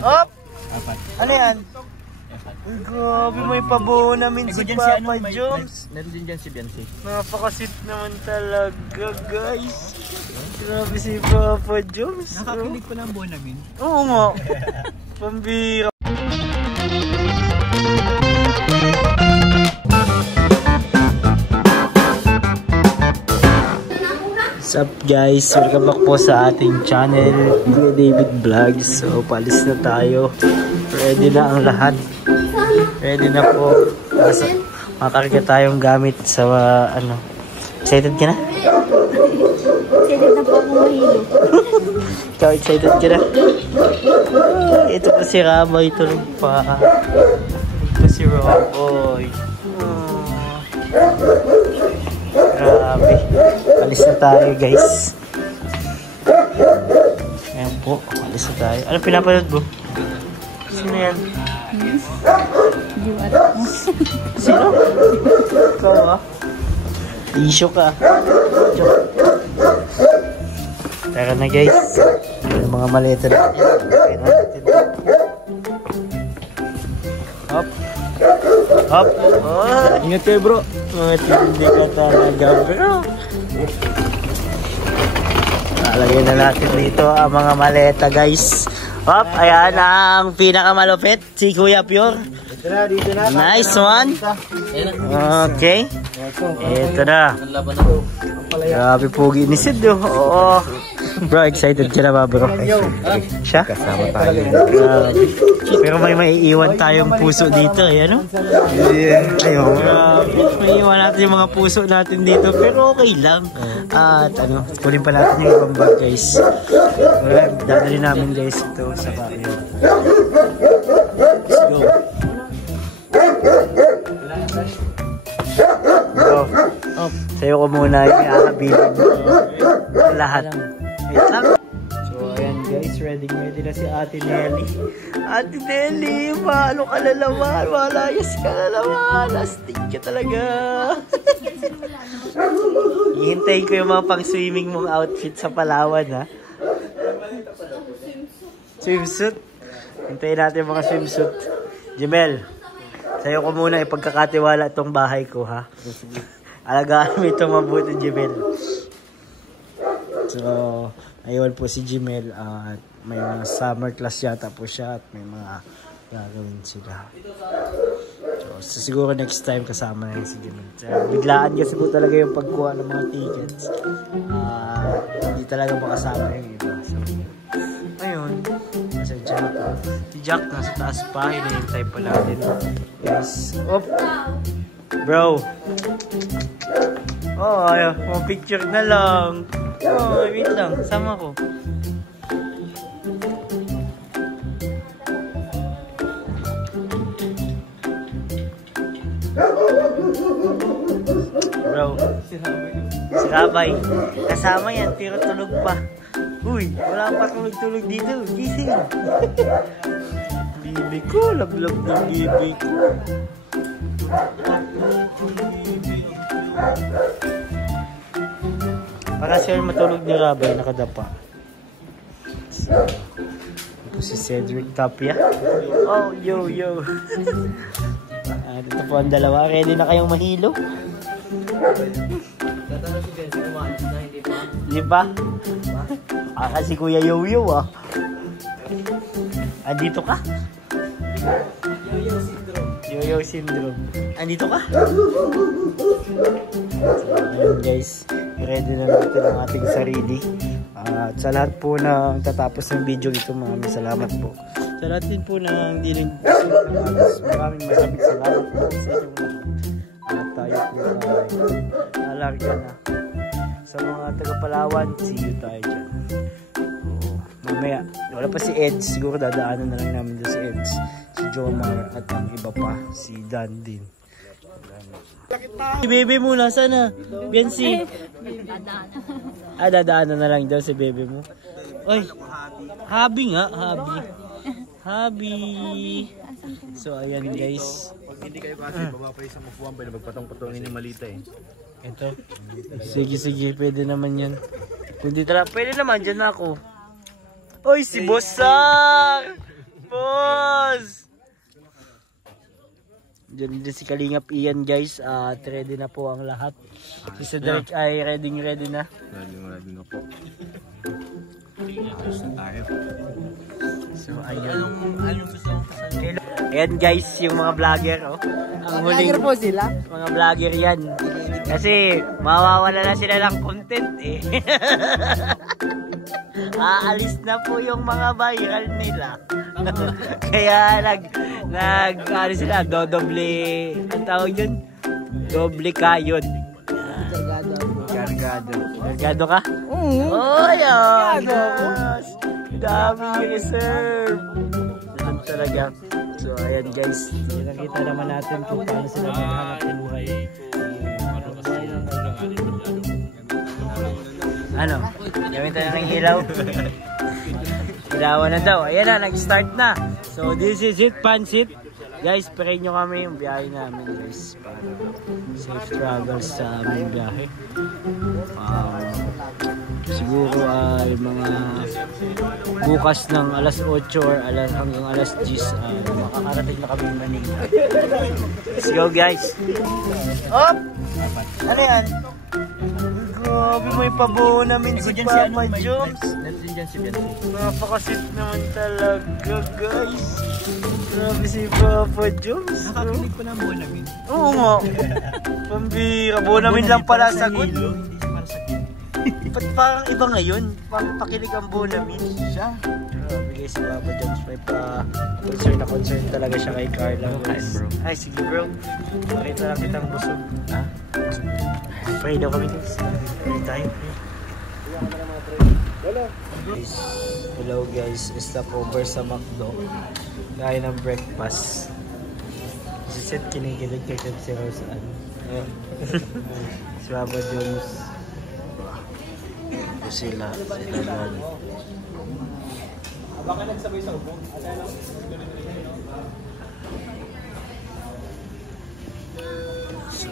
Hop! Ano yan? Uy, grabe, may pabuo namin si Papa Joms. Nandun dyan si Biancy. Napakasit naman talaga, guys. Grabe si Papa Joms. Nakakilig pa ng buo namin. Oo nga. Pambira. What's up guys? Welcome back po sa ating channel, Kuya David Vlogs. So, palis na tayo. Ready na ang lahat. Ready na po. Makarga tayong gamit sa ano. Excited ka na? Excited na po akong mahilo. Ikaw, excited ka na? Ito po si Raboy, tulog pa. Ito si Raboy. Grabe. Alis na tayo guys. Ayan po, alis na tayo. Ano pinapanood mo? Sino yan? Sino? Ikaw ah? Issue ka. Tara na guys. Yung mga maleta na. Hop. Hop. Oh, ingat kayo bro. Hindi ka talaga bro. Lalagyan na natin dito ang mga maleta guys. Hop, ayan ang pinakamalupit, si Kuya Pure. Dito na. Nice one. Okay. Ito na. Grabe pogi ni Sid. Oo. Bro, excited ka na ba bro? Siya? Kasama tayo. Pero may maiiwan tayong puso dito. Ayan o. Ayun. May iwan natin yung mga puso natin dito. Pero okay lang. At ano, kunin pa natin yung ibang bag guys. Dadali namin guys ito sa bayan. Let's go. Bro, sayo ko muna yung kakabilin lahat. Wait lang. So ayan guys, ready na si Ate Nelly. Ate Nelly, paano ka na naman? Malayas ka na naman. Astig ka talaga. Ihintayin ko yung mga pang swimming mong outfit sa Palawan ha. Swimsuit. Hintayin natin yung mga swimsuit. Jemel, sayo ko muna ipagkakatiwala itong bahay ko ha. Alagaan mo itong mabuti Jemel. So, ayun po si Jemel at may mga summer class yata po siya at may mga gagawin sila. So, siguro next time kasama na si Jemel. So, biglaan kasi po talaga yung pagkuha ng mga tickets. Hindi talaga makasama yung iba. So, ayun. Nasa Jack. Si Jack nasa taas pa. Hinihintay pa natin. Yes. Op! Bro! Oh, ayaw. Mga picture na lang. Oh, wait lang. Sama ko. Bro. Si Rabay. Kasama yan, pero tulog pa. Uy, wala pa tulog-tulog dito. Gising. Bibi ko. Lablab ng bibi ko. Para siya matulog ni Rabay, nakadapa. So, ito si Cedric Tapia. Oh, yo. Dito po ang dalawa. Ready na kayong mahilo? Hindi pa? Kasi Kuya Yo-Yo ah. Andito ka? Yo-Yo syndrome. Andito ka? So, ayun guys. Ready na natin ang ating sarili. At sa lahat po na tatapos ng video ito, maraming salamat po. Sa lahat din po na hindi rin maraming salamat po sa inyong lahat. At tayo po ay nalarga na. Sa mga taga-Palawan, see you tayo dyan. Mamaya, wala pa si Eds. Siguro dadaanan na lang namin doon si Eds. Si Jomar at ang iba pa. Si Dan din. Si Bebe mo, nasaan na? Biancy. Dadaanan na lang daw si Bebe mo. Oy, habi nga, habi. So, ayan guys. Pag hindi kayo kasi, baba pa isang mapuan pa na magpatong-patongin yung malita eh. Ito. Sige, pwede naman yan. Kung di talaga, pwede naman, dyan ako. Oy, si Bossar! Diyan din si Kalingap Ian guys. At ready na po ang lahat. Si Cedric ay ready na. Ready na po. So ayun. Ayan guys, yung mga vlogger, oh. Ang huling po sila? mga vlogger yan. Kasi mawawala na sila ng content eh. Aalis na po yung mga viral nila. Kaya ano sila, dodoble, ang tawag yun? Doble kayod. Kargado ka? Oh, yan. Yes. Daming reserve. Ganun talaga. So, ayan guys. Nakita naman natin kung paano sila maghanap ng buhay. Ano? Gamit na ng ilaw. Ilawan na daw. Ayan na, nag-start na. So, this is it, Pansit. Guys, pray nyo kami yung biyahe namin guys. Para safe travels sa aming biyahe. Siguro ay mga bukas ng alas 8 or hanggang alas 10 makakarating na kami ng Manila. Let's go guys. Op! Ano yan? Grabe, may pabuo namin si Papa Joms. Napakasit naman talaga guys. Grabe si Papa Joms. Nakakinig pa na buo namin. Oo nga. Pambira, buo namin lang pala sagot. Ba't parang iba ngayon? Pakinig ang buo namin. Siya. Grabe guys, si Papa Joms may concern talaga siya kay Carla. Ay, sige bro. Makita lang kitang busog. Ha? Pray daw kami guys. Pray tayo. Hello guys, stop over sa McDo. Kaya ng breakfast. Si Seth kinikilig kay si Rose. Si Papa Jones. Sila naman. Baka nagsabay sa ubong. So,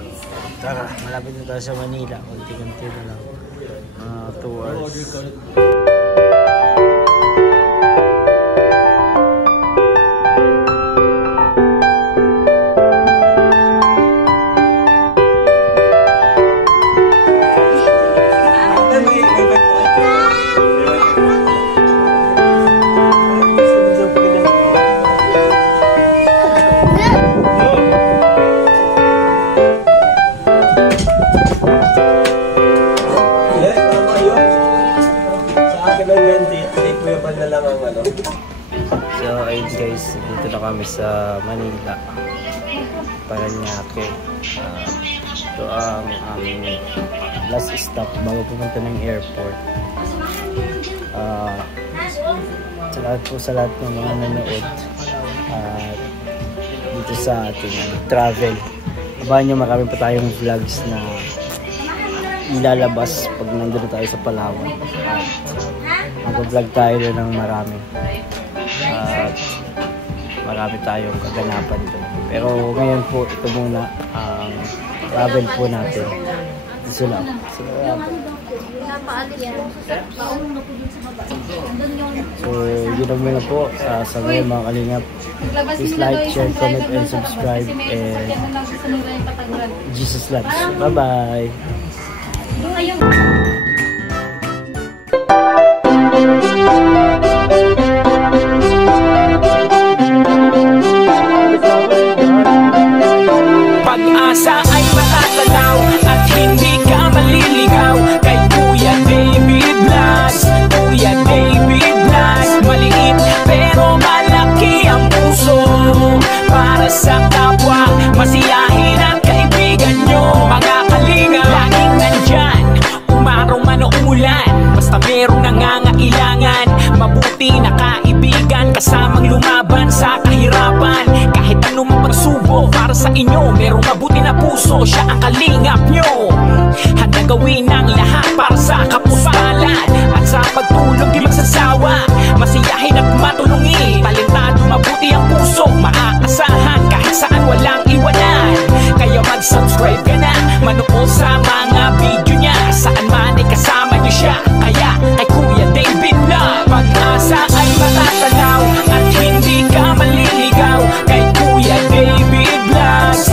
tara, malapit na tayo sa Manila. Kunti-kunti na lang. 2 hours. So ayun guys, dito na kami sa Manila, Paranaque. Ito ang aming last stop bago pumunta ng airport. Sa lahat ng mga nanood dito sa ating travel, abangan nyo, marami pa tayong vlogs na ilalabas pag nandun tayo sa Palawan. Mag-vlog tayo ng marami. Marami tayong kaganapan doon. Pero ngayon po, ito muna ang travel po natin. Ito lang. So, yun ang muna po. Sa ngayon mga kalingap, please like, share, comment, and subscribe. And Jesus loves. Bye-bye! Pag-asa ay matatanaw at hindi ka maliligaw kay Kuya David Blas. Kuya David Blas, maliit pero malaki ang puso para sa kapwa, masiyahin ang kaibigan nyo. Mga kalinga, laging nandyan, umaraw man o umulan, basta merong nangangailangan. Mabuti na kaibigan, kasamang lumaban sa kahirapan. Kahit anong pagsubok para sa inyo, merong mabuti na puso, siya ang kalingap nyo. Handa gawin ang lahat para sa kapusalan, at sa pagtulong di magsasawa, masiyahin at matulungin. Talentado, mabuti ang puso, maaasahan kahit saan walang iwanan. Kaya mag-subscribe ka na, manood sa mga video niya, saan man ay kasama niyo siya. Kaya kay Kuya David Blas, pag-asa ay matatanaw at hindi ka maliligaw kay Kuya David Blas.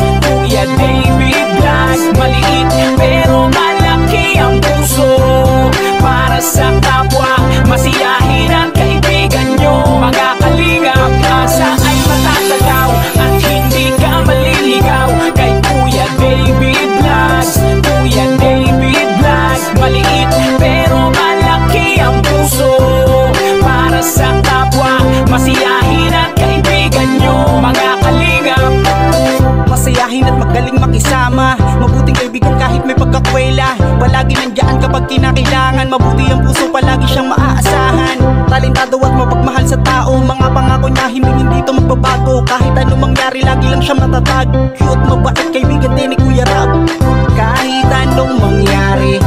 Pangako niya hindi to magbabago. Kahit anong mangyari lagi lang siya matatag. Cute, mabait, kaibigan din ni Kuya Rab. Kahit anong mangyari,